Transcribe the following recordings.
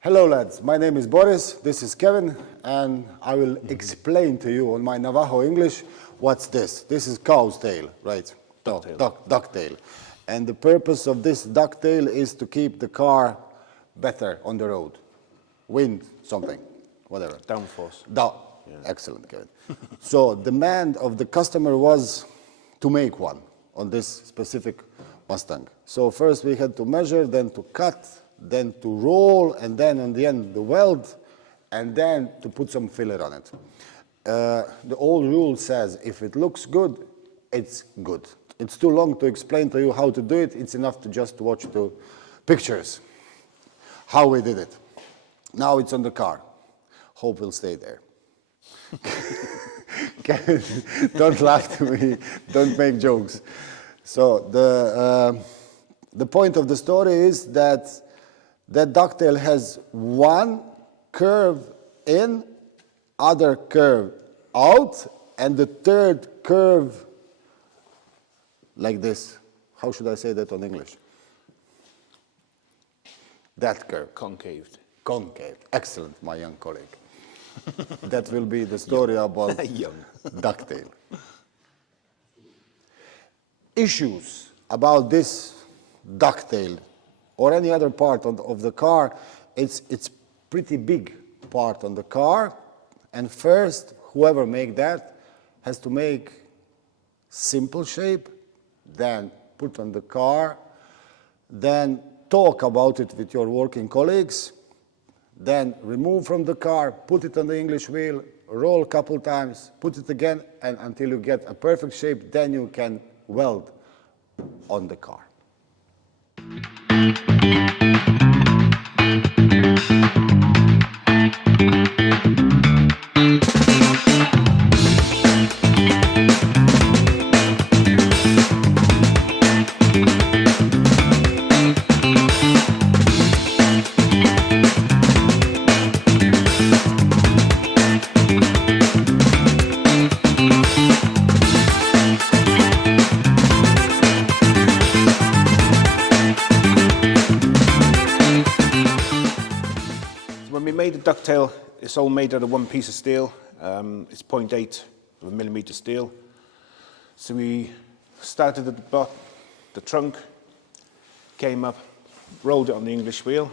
Hello lads, my name is Boris, this is Kevin, and I will explain to you on my Navajo English what's this. This is cow's tail, right? Ducktail. And the purpose of this ducktail is to keep the car better on the road. Wind, something, whatever. Downforce. Yeah. Excellent, Kevin. So demand of the customer was to make one on this specific Mustang. So first we had to measure, then to cut, then to roll, and then on the end the weld, and then to put some filler on it. The old rule says if it looks good, it's good. It's too long to explain to you how to do it. It's enough to just watch the pictures, how we did it. Now it's on the car. Hope will stay there. Don't laugh to me. Don't make jokes. So the point of the story is that ducktail has one curve in, other curve out, and the third curve like this. How should I say that on English? That curve. Concaved. Concave. Excellent, my young colleague. That will be the story about ducktail. Issues about this ducktail or any other part of the car, it's pretty big part on the car, and first whoever make that has to make simple shape, then put on the car, then talk about it with your working colleagues, then remove from the car, put it on the English wheel, roll a couple times, put it again, and until you get a perfect shape, then you can weld on the car. When we made the ducktail, it's all made out of one piece of steel. It's 0.8 of a millimeter steel. So we started at the bottom, the trunk, came up, rolled it on the English wheel.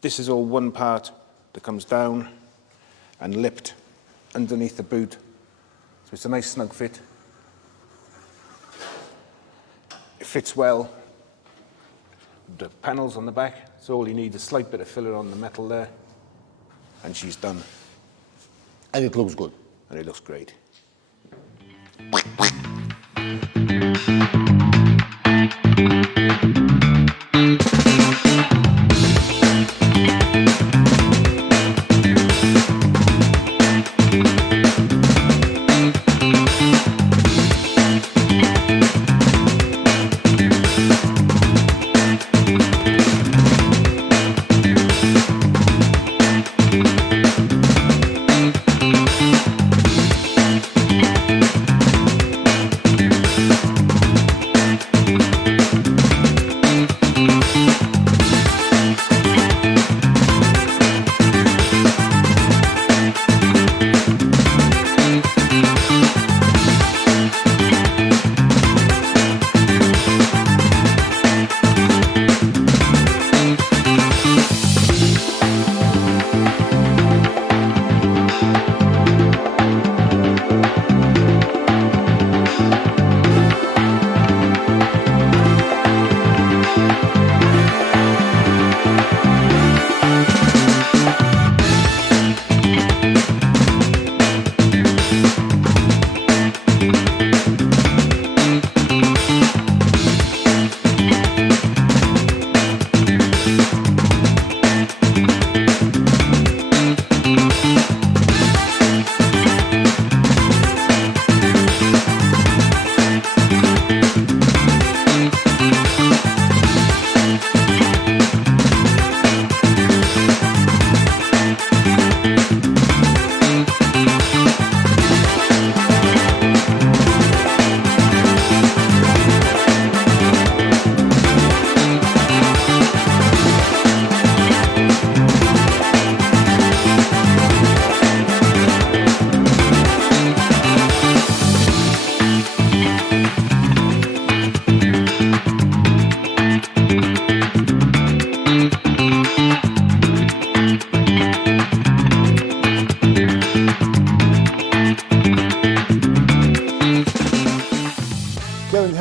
This is all one part that comes down and lipped underneath the boot. So it's a nice snug fit. It fits well. The panels on the back, so all you need is a slight bit of filler on the metal there, and she's done. And it looks good. And it looks great.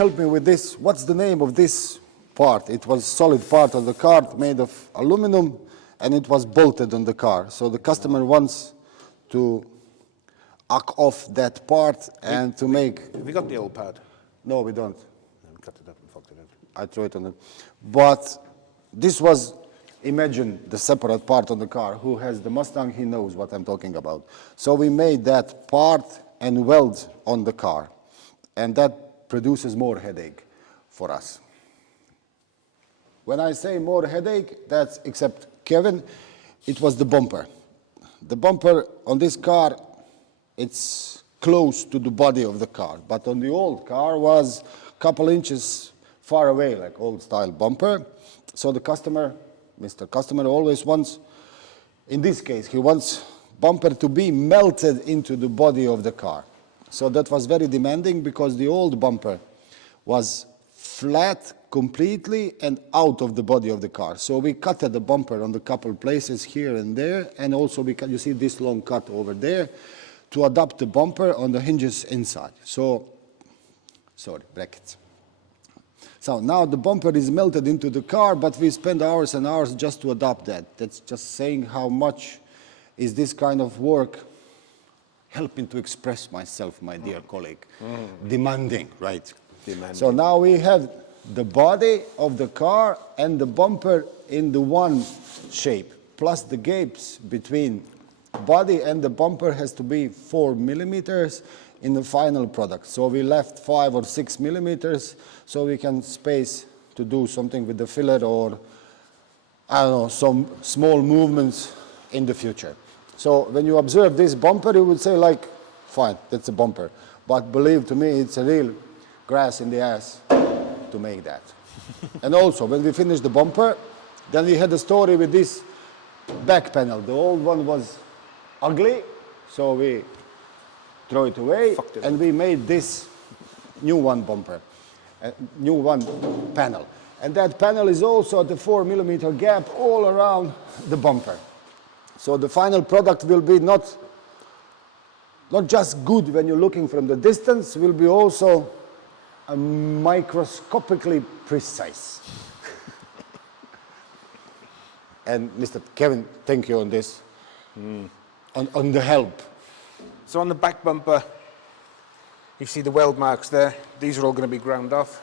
help me with this? What's the name of this part? It was solid part of the car made of aluminum, and it was bolted on the car. So the customer wants to hack off that part and to make... Have you got the old pad? No, we don't. Cut it up and fucked it out. I threw it on it. But this was, imagine the separate part on the car. Who has the Mustang, he knows what I'm talking about. So we made that part and weld on the car. And that produces more headache for us. When I say more headache, that's, except Kevin, it was the bumper. The bumper on this car, it's close to the body of the car. But on the old car was a couple inches far away, like old style bumper. So the customer, Mr. Customer always wants, in this case, he wants bumper to be melted into the body of the car. So that was very demanding because the old bumper was flat completely and out of the body of the car. So we cut the bumper on the couple places here and there, and also we cut, you see this long cut over there, to adapt the bumper on the hinges inside. So, sorry, brackets. So now the bumper is melted into the car, but we spend hours and hours just to adapt that. That's just saying how much is this kind of work helping to express myself, my dear colleague. Demanding, right? Demanding. So now we have the body of the car and the bumper in the one shape, plus the gaps between body and the bumper has to be 4 millimeters in the final product. So we left 5 or 6 millimeters so we can space to do something with the filler or, I don't know, some small movements in the future. So when you observe this bumper, you would say like, fine, that's a bumper. But believe to me, it's a real grass in the ass to make that. And also, when we finished the bumper, then we had a story with this back panel. The old one was ugly, so we throw it away, and we made this new one bumper, new one panel. And that panel is also at the 4 millimeter gap all around the bumper. So the final product will be not just good when you're looking from the distance, will be also microscopically precise. And Mr. Kevin, thank you on this, on the help. So on the back bumper, you see the weld marks there. These are all going to be ground off,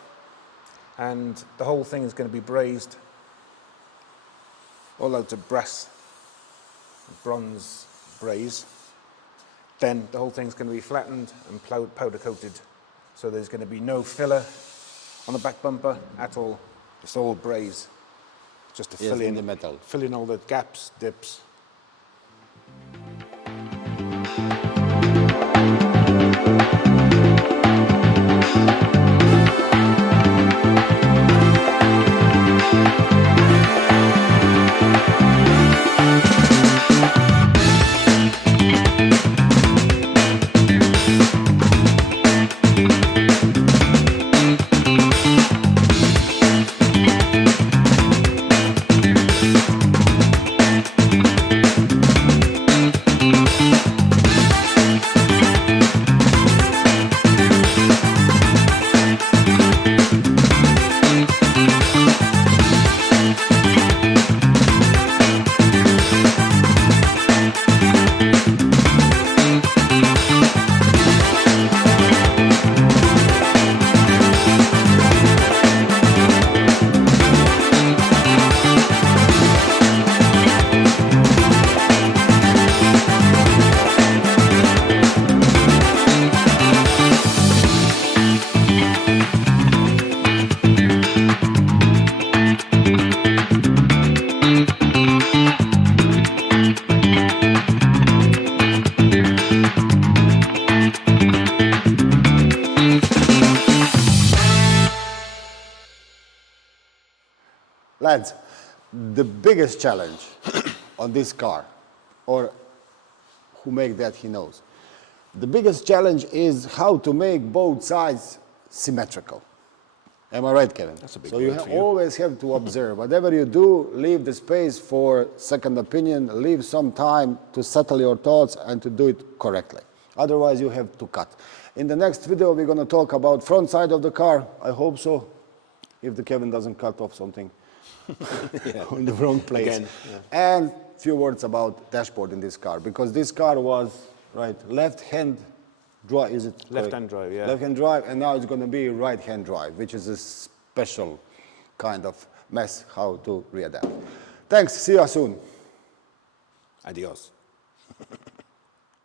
and the whole thing is going to be brazed. All out of brass, bronze braze. Then the whole thing's going to be flattened and powder coated. So there's going to be no filler on the back bumper at all. It's all braze, just to fill in the metal, fill in all the gaps, dips. Lads, the biggest challenge on this car, or who make that he knows, the biggest challenge is how to make both sides symmetrical. Am I right, Kevin? That's a big so word you for you. always have to observe. Whatever you do, leave the space for second opinion, leave some time to settle your thoughts and to do it correctly. Otherwise, you have to cut. In the next video, we're going to talk about front side of the car. I hope so, if the Kevin doesn't cut off something on the wrong place. Again, yeah. And a few words about dashboard in this car, because this car was, right, left-hand drive, is it? Left-hand drive, yeah. Left-hand drive, and now it's going to be right-hand drive, which is a special kind of mess how to readapt. Thanks, see you soon. Adios.